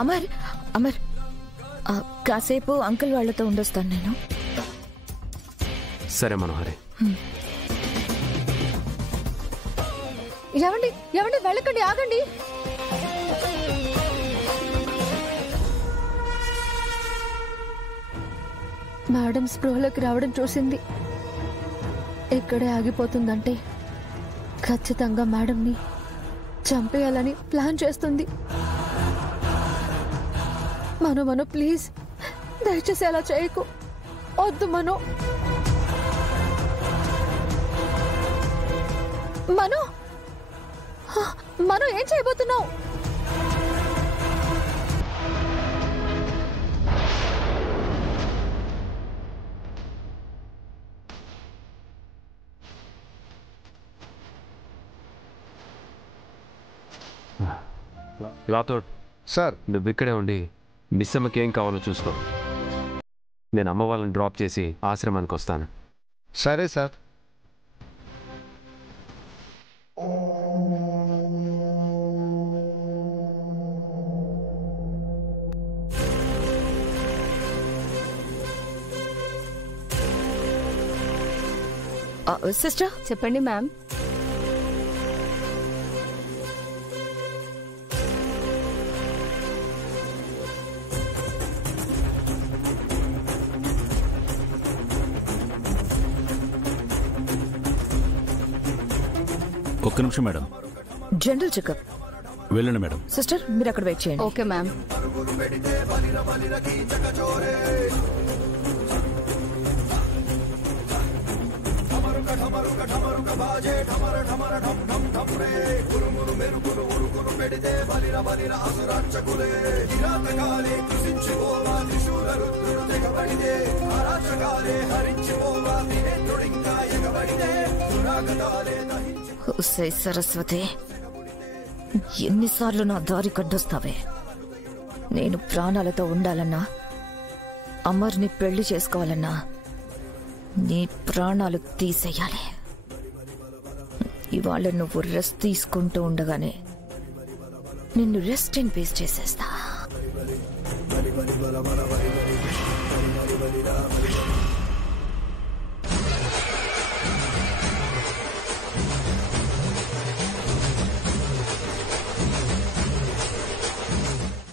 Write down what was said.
అమర్ అమర్ కాసేపు అంకుల్ వాళ్ళతో ఉండొస్తాను నేను. సరే మనోహరి. ఏమండి ఏమండి వెళ్ళకండి, ఆగండి. మేడం స్పృహలోకి రావడం చూసింది. ఇక్కడే ఆగిపోతుందంటే ఖచ్చితంగా మేడంని చంపేయాలని ప్లాన్ చేస్తుంది. మను ప్లీజ్ దయచేసి అలా చేయకు. వద్దు మను. మను మను ఏం చేయబోతున్నావు? రాథోడ్ సార్, నువ్వు ఇక్కడే ఉండి మిస్సమ్మకి ఏం కావాలో చూసుకో. నేను అమ్మ వాళ్ళని డ్రాప్ చేసి ఆశ్రమానికి వస్తాను. సరే సార్. సిస్టర్ చెప్పండి మ్యామ్. ఒక్క నిమిషం మేడం. General checkup. వెళ్ళండి మేడం. సిస్టర్ మీరు అక్కడ వెయిట్ చేయండి. Okay ma'am. సరస్వతి, ఎన్నిసార్లు నా దారి కడ్డొస్తావే? నేను ప్రాణాలతో ఉండాలన్నా, అమర్ని పెళ్లి చేసుకోవాలన్నా నీ ప్రాణాలు తీసేయాలి. ఇవాళ నువ్వు రెస్ట్ తీసుకుంటూ ఉండగానే నిన్ను రెస్ట్ ఇన్ పీస్ చేసేస్తా.